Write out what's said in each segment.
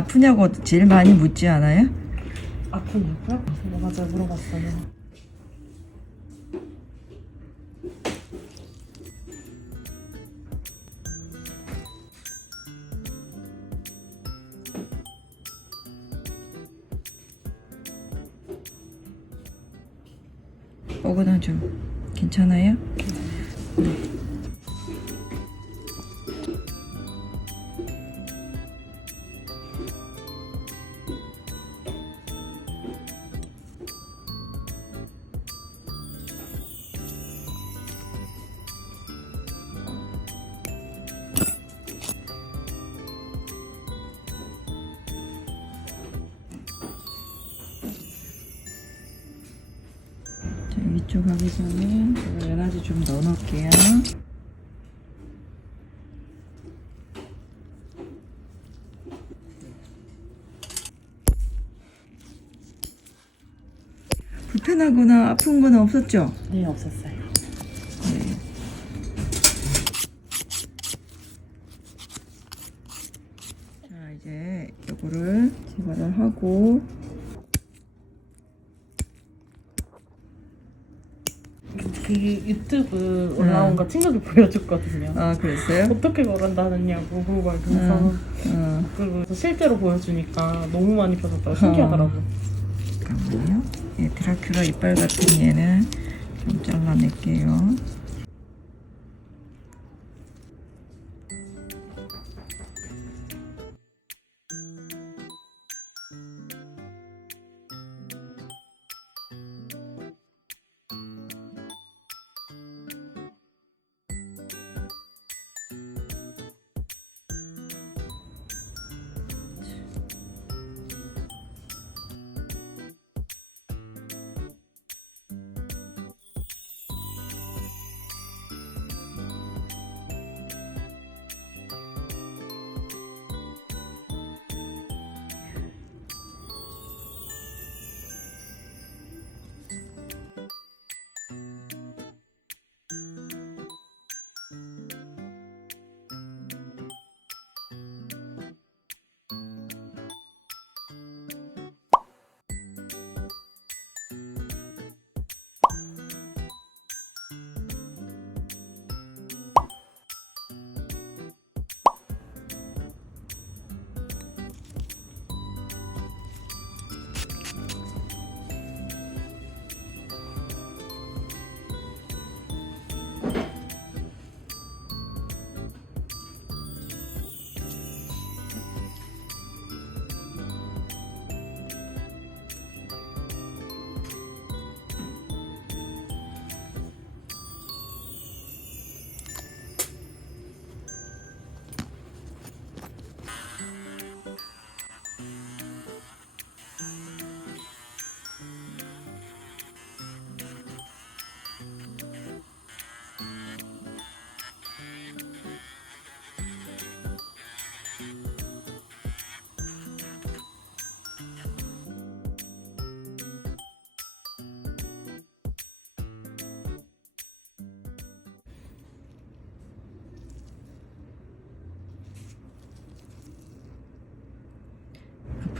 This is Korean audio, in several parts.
안 아프냐고 제일 많이 묻지 않아요? 아프냐고요? 네, 맞아요 물어봤어요. 오거는 좀 괜찮아요? 자, 위쪽 하기 전에 제가 연아지 좀 넣어 놓을게요. 불편하거나 아픈 건 없었죠? 네 없었어요. 네. 자, 이제 요거를 제거를 하고 그 유튜브 올라온 음. 거 친구들 보여줬거든요. 아, 그랬어요? 어떻게 걸은다느냐고 물어봐서 응. 응. 그리고 실제로 보여주니까 너무 많이 펴졌다고 신기하더라고요. 잠깐만요. 예, 드라큘라 이빨 같은 얘는 좀 잘라낼게요.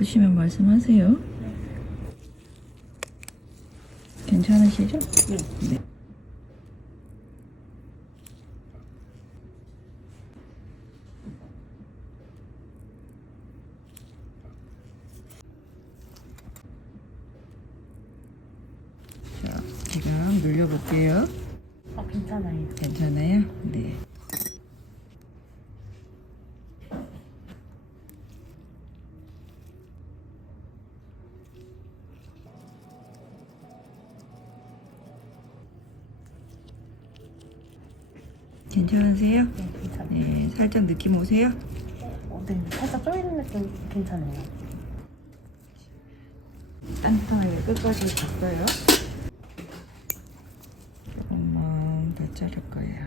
아프시면 말씀하세요. 괜찮으시죠? 네. 자, 제가 눌려볼게요. 아 괜찮아요. 괜찮아요? 네. 괜찮으세요? 네 괜찮아요. 네, 살짝 느낌 오세요? 어, 네 살짝 쪼이는 느낌 괜찮아요. 딴탕하게 끝까지 갔어요. 조금만 더 자를 거예요.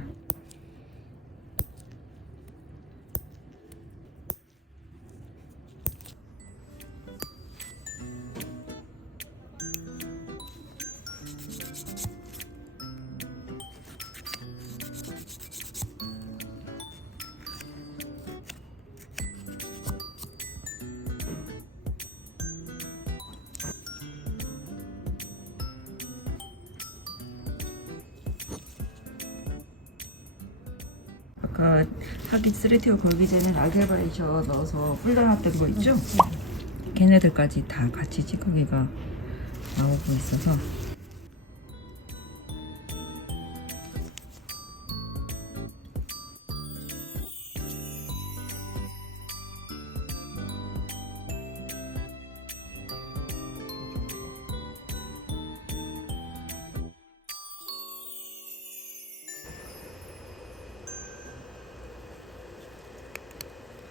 아까 하기 쓰레티오 걸기 전에 라겔바이셔 넣어서 불려놨던 거 있죠? 걔네들까지 다 같이 찌꺼기가 나오고 있어서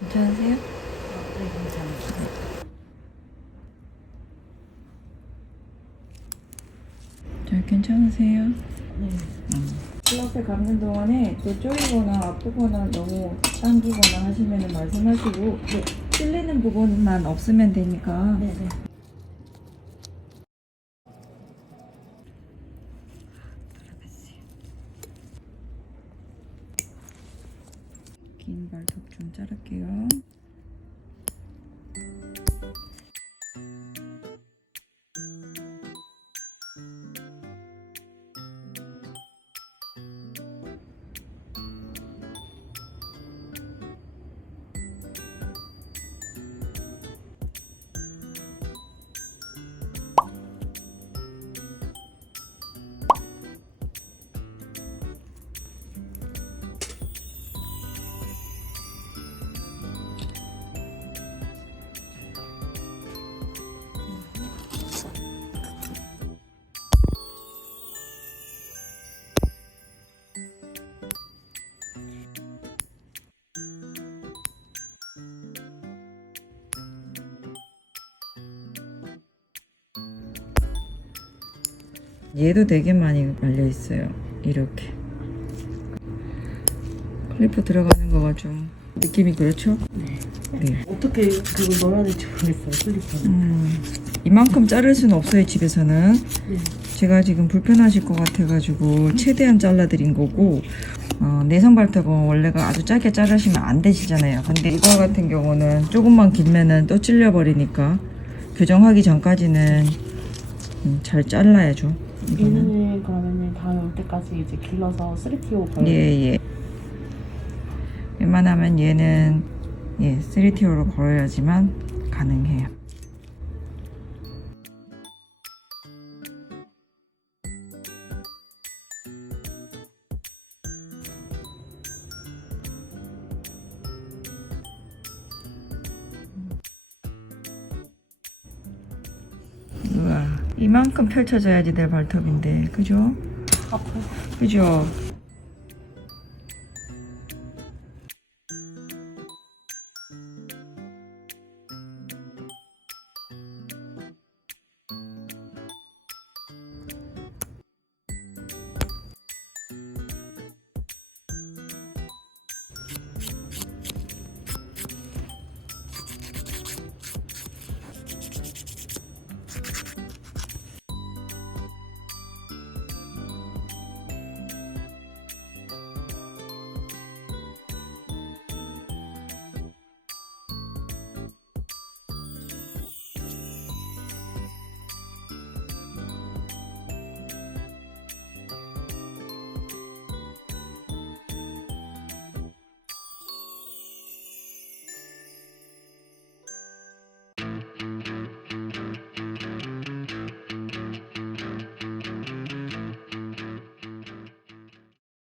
괜찮으세요? 네, 괜찮아요. 잘 괜찮으세요? 네. 클럽에 가는 동안에 또 쪼이거나 아프거나 너무 당기거나 하시면 말씀하시고 네. 찔리는 부분만 없으면 되니까 네, 네. 자를게요. 얘도 되게 많이 말려 있어요. 이렇게 클리프 들어가는 거가 좀 느낌이 그렇죠? 네. 어떻게 그걸 넣어야 될지 모르겠어요, 슬리퍼는. 음, 이만큼 자를 수는 없어요 집에서는. 네. 제가 지금 불편하실 것 같아가지고 최대한 잘라드린 거고 어, 내성 발톱은 원래가 아주 짧게 자르시면 안 되시잖아요. 근데 이거 같은 경우는 조금만 길면은 또 찔려버리니까 교정하기 전까지는 음, 잘 잘라야죠. 이거는 얘는 그러면은 다음에 올 때까지 이제 길러서 쓰리티오 걸. 예예. 웬만하면 얘는 예 3TO로 걸어야지만 가능해요. 이만큼 펼쳐져야지 될 발톱인데 그죠? 아파요. 그죠?